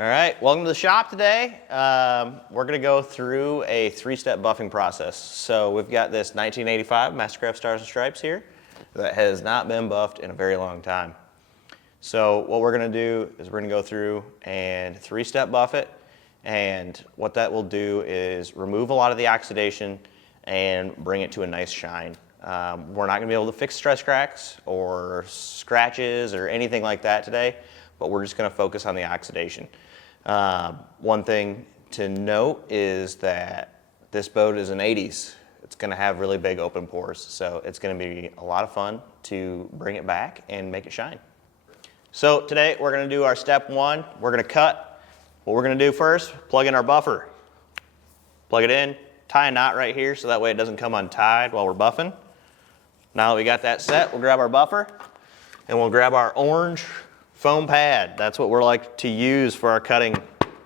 All right, welcome to the shop today. We're gonna go through a three-step buffing process. So we've got this 1985 Mastercraft Stars and Stripes here that has not been buffed in a very long time. So what we're gonna do is we're gonna go through and three-step buff it, and what that will do is remove a lot of the oxidation and bring it to a nice shine. We're not gonna be able to fix stress cracks or scratches or anything like that today, but we're just gonna focus on the oxidation. One thing to note is that this boat is an 80s. It's gonna have really big open pores, so it's gonna be a lot of fun to bring it back and make it shine. So today we're gonna do our step one. We're gonna cut. What we're gonna do first, plug in our buffer. Plug it in, tie a knot right here so that way it doesn't come untied while we're buffing. Now that we got that set, we'll grab our buffer and we'll grab our orange foam pad. That's what we're like to use for our cutting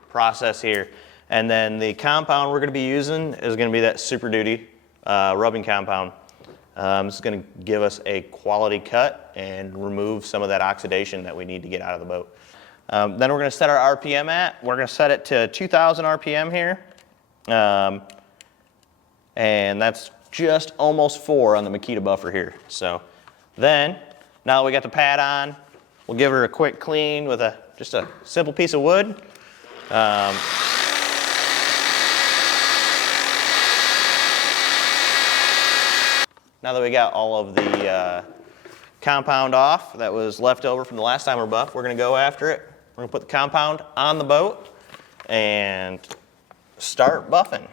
process here. And then the compound we're gonna be using is gonna be that Super Duty rubbing compound. This is gonna give us a quality cut and remove some of that oxidation that we need to get out of the boat. Then we're gonna set our RPM at. We're gonna set it to 2,000 RPM here. And that's just almost 4 on the Makita buffer here. So then, now that we got the pad on, we'll give her a quick clean with just a simple piece of wood. Now that we got all of the compound off that was left over from the last time we buffed, we're gonna go after it. We're gonna put the compound on the boat and start buffing.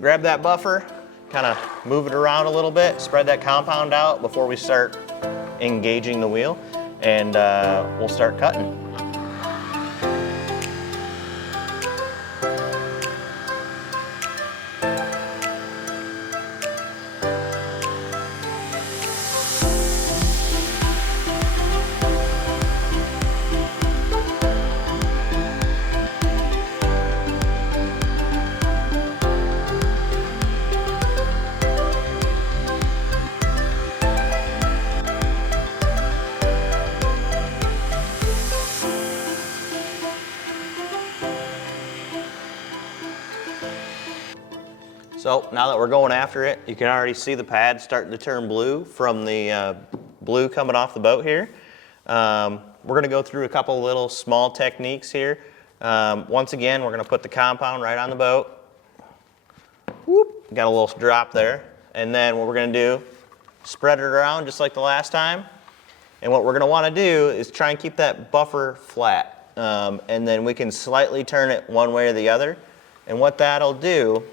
Grab that buffer, kind of move it around a little bit, spread that compound out before we start engaging the wheel, and we'll start cutting. So now that we're going after it, you can already see the pad starting to turn blue from the blue coming off the boat here. We're gonna go through a couple little small techniques here. Once again, we're gonna put the compound right on the boat. Whoop, got a little drop there. And then what we're gonna do, spread it around just like the last time. And what we're gonna wanna do is try and keep that buffer flat. And then we can slightly turn it one way or the other. And what that'll do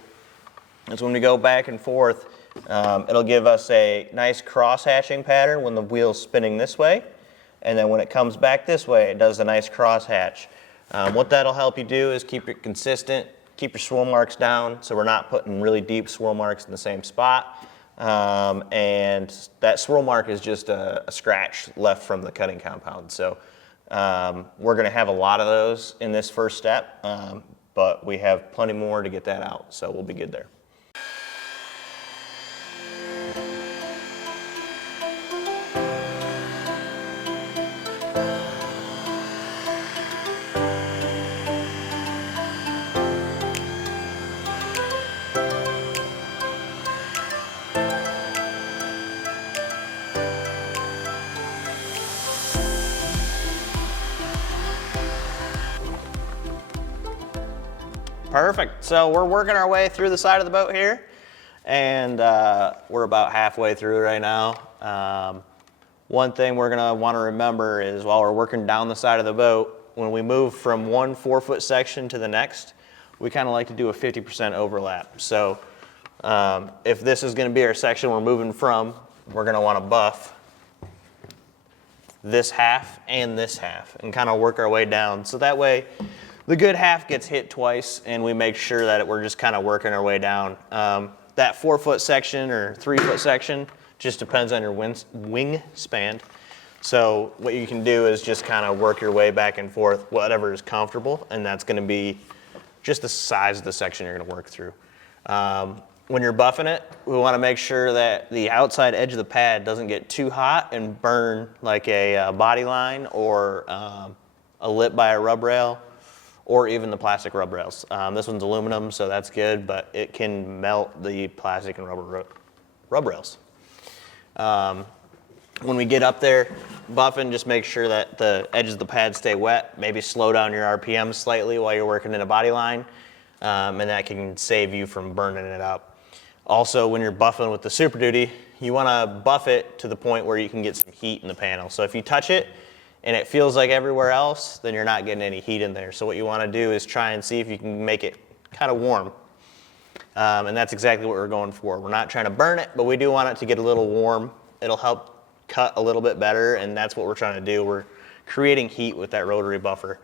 is when we go back and forth, it'll give us a nice cross-hatching pattern when the wheel's spinning this way. And then when it comes back this way, it does a nice cross-hatch. What that'll help you do is keep it consistent, keep your swirl marks down so we're not putting really deep swirl marks in the same spot. And that swirl mark is just a scratch left from the cutting compound. So we're gonna have a lot of those in this first step, but we have plenty more to get that out, so we'll be good there. Perfect. So we're working our way through the side of the boat here, and we're about halfway through right now. One thing we're gonna want to remember is while we're working down the side of the boat, when we move from one 4-foot section to the next, we kind of like to do a 50% overlap. So if this is gonna be our section we're moving from, we're gonna want to buff this half and this half and kind of work our way down. So that way, the good half gets hit twice, and we make sure that we're just kind of working our way down. That 4-foot section or 3-foot section just depends on your wingspan. So what you can do is just kind of work your way back and forth, whatever is comfortable, and that's going to be just the size of the section you're going to work through. when you're buffing it, we want to make sure that the outside edge of the pad doesn't get too hot and burn like a body line or a lip by a rub rail, or even the plastic rub rails. This one's aluminum, so that's good, but it can melt the plastic and rub rails. When we get up there buffing, just make sure that the edges of the pad stay wet. Maybe slow down your RPM slightly while you're working in a body line, and that can save you from burning it up. Also, when you're buffing with the Super Duty, you want to buff it to the point where you can get some heat in the panel. So if you touch it and it feels like everywhere else, then you're not getting any heat in there. So what you want to do is try and see if you can make it kind of warm. And that's exactly what we're going for. We're not trying to burn it, but we do want it to get a little warm. It'll help cut a little bit better, and that's what we're trying to do. We're creating heat with that rotary buffer.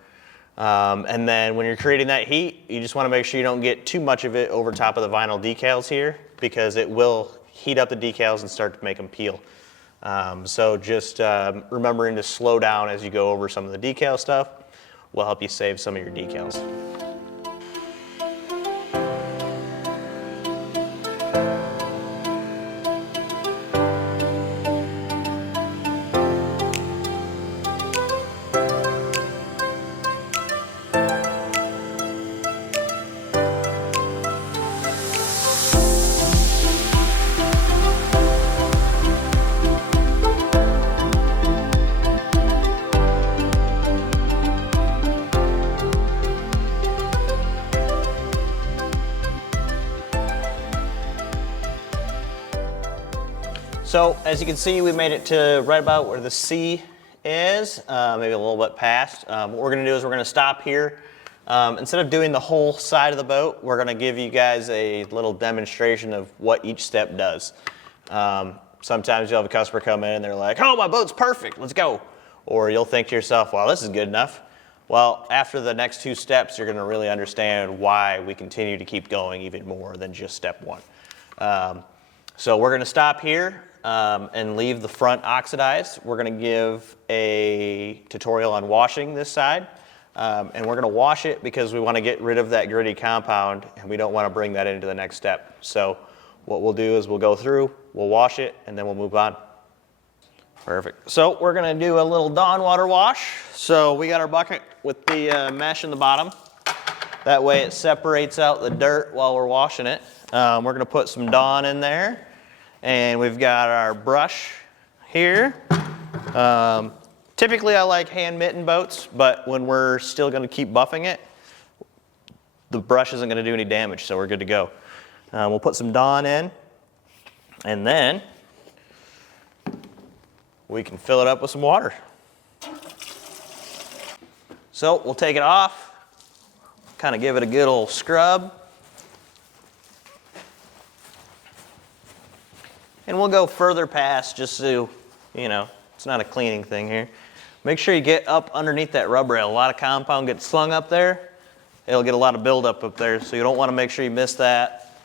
And then when you're creating that heat, you just want to make sure you don't get too much of it over top of the vinyl decals here, because it will heat up the decals and start to make them peel. So just remembering to slow down as you go over some of the decal stuff will help you save some of your decals. So as you can see, we made it to right about where the C is, maybe a little bit past. What we're going to do is we're going to stop here. Instead of doing the whole side of the boat, we're going to give you guys a little demonstration of what each step does. Sometimes you'll have a customer come in and they're like, oh, my boat's perfect, let's go. Or you'll think to yourself, well, this is good enough. Well, after the next two steps, you're going to really understand why we continue to keep going even more than just step one. So we're going to stop here and leave the front oxidized. We're going to give a tutorial on washing this side. And we're going to wash it because we want to get rid of that gritty compound, and we don't want to bring that into the next step. So what we'll do is we'll go through, we'll wash it, and then we'll move on. Perfect. So we're going to do a little Dawn water wash. So we got our bucket with the mesh in the bottom. That way it separates out the dirt while we're washing it. We're going to put some Dawn in there. And we've got our brush here. Typically I like hand mitten boats, but when we're still going to keep buffing it, the brush isn't going to do any damage, so we're good to go. We'll put some Dawn in, and then we can fill it up with some water. So we'll take it off, kind of give it a good old scrub. And we'll go further past just so, you know, it's not a cleaning thing here. Make sure you get up underneath that rub rail. A lot of compound gets slung up there. It'll get a lot of buildup up there, so you don't want to make sure you miss that.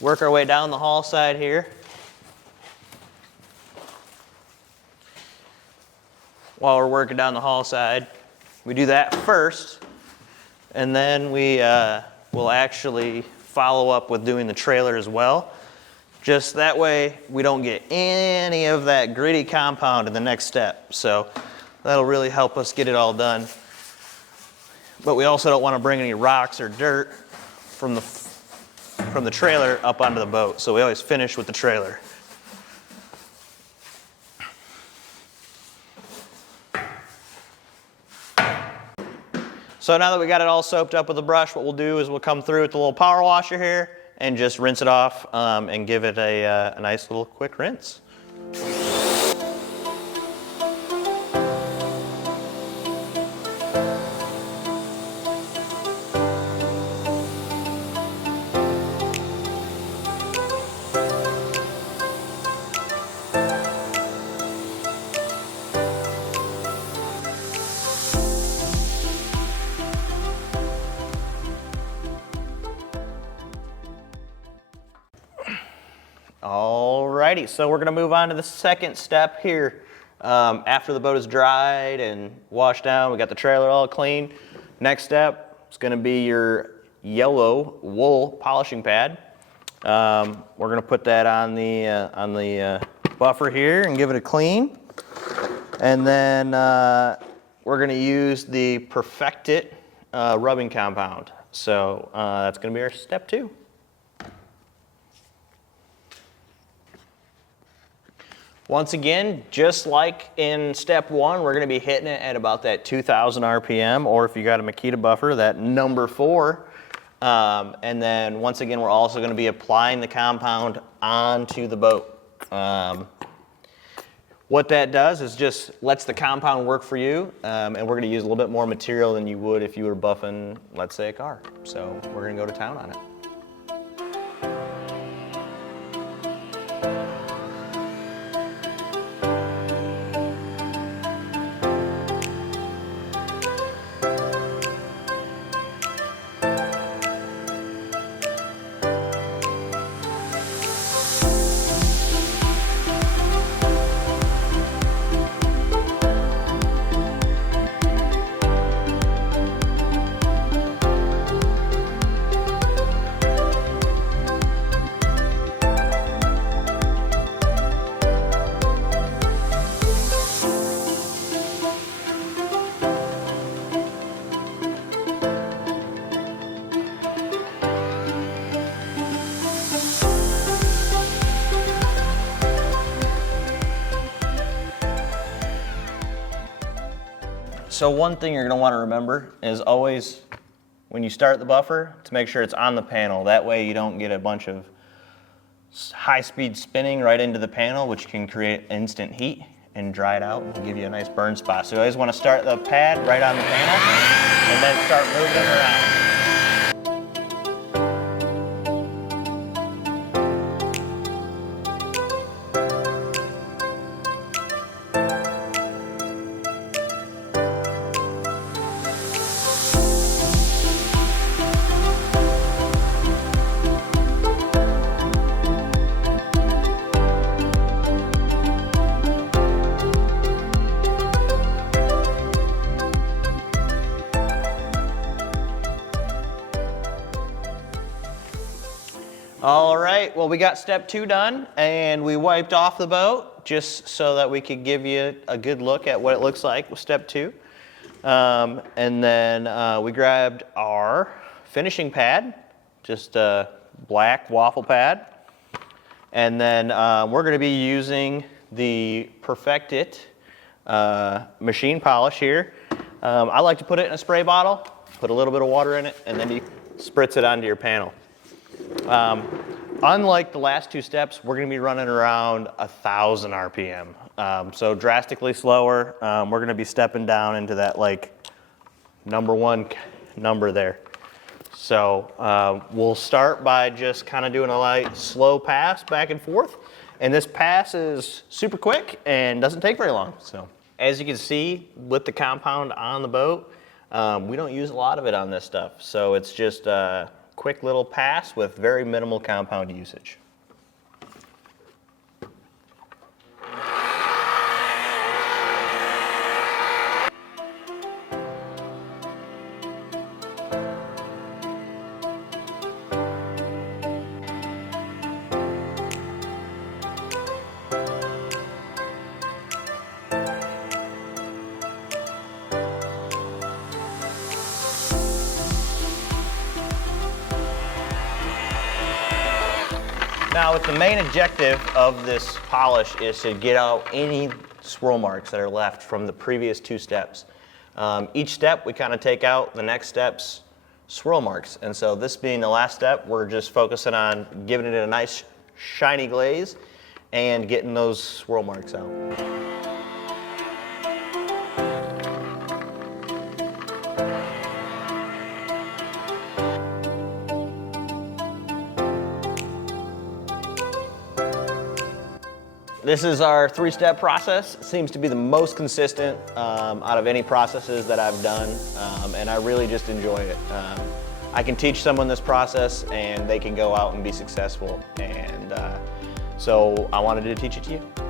Work our way down the hull side here. While we're working down the hull side, we do that first, and then we will actually follow up with doing the trailer as well. Just that way we don't get any of that gritty compound in the next step. So that'll really help us get it all done. But we also don't want to bring any rocks or dirt from the trailer up onto the boat. So we always finish with the trailer. So now that we got it all soaked up with the brush, what we'll do is we'll come through with the little power washer here and just rinse it off and give it a nice little quick rinse. Alrighty, so we're gonna move on to the second step here. After the boat is dried and washed down, we got the trailer all clean. Next step is gonna be your yellow wool polishing pad. We're gonna put that on the buffer here and give it a clean. And then we're gonna use the Perfect-It rubbing compound. So that's gonna be our step 2. Once again, just like in step 1, we're gonna be hitting it at about that 2,000 RPM, or if you got a Makita buffer, that number 4. And then once again, we're also gonna be applying the compound onto the boat. What that does is just lets the compound work for you, and we're gonna use a little bit more material than you would if you were buffing, let's say, a car. So we're gonna go to town on it. So one thing you're going to want to remember is always, when you start the buffer, to make sure it's on the panel. That way you don't get a bunch of high-speed spinning right into the panel, which can create instant heat and dry it out and give you a nice burn spot. So you always want to start the pad right on the panel and then start moving it around. All right, well, we got step 2 done, and we wiped off the boat just so that we could give you a good look at what it looks like with step 2. And then we grabbed our finishing pad, just a black waffle pad. And then we're gonna be using the Perfect-It machine polish here. I like to put it in a spray bottle, put a little bit of water in it, and then you spritz it onto your panel. Unlike the last 2 steps, we're going to be running around 1,000 RPM. So drastically slower. We're going to be stepping down into that like number 1 number there. So we'll start by just kind of doing a light slow pass back and forth. And this pass is super quick and doesn't take very long. So as you can see with the compound on the boat, we don't use a lot of it on this stuff. So it's just quick little pass with very minimal compound usage. Now, the main objective of this polish is to get out any swirl marks that are left from the previous 2 steps. Each step, we kind of take out the next step's swirl marks. And so this being the last step, we're just focusing on giving it a nice shiny glaze and getting those swirl marks out. This is our 3-step process. It seems to be the most consistent out of any processes that I've done, and I really just enjoy it. I can teach someone this process and they can go out and be successful, and so I wanted to teach it to you.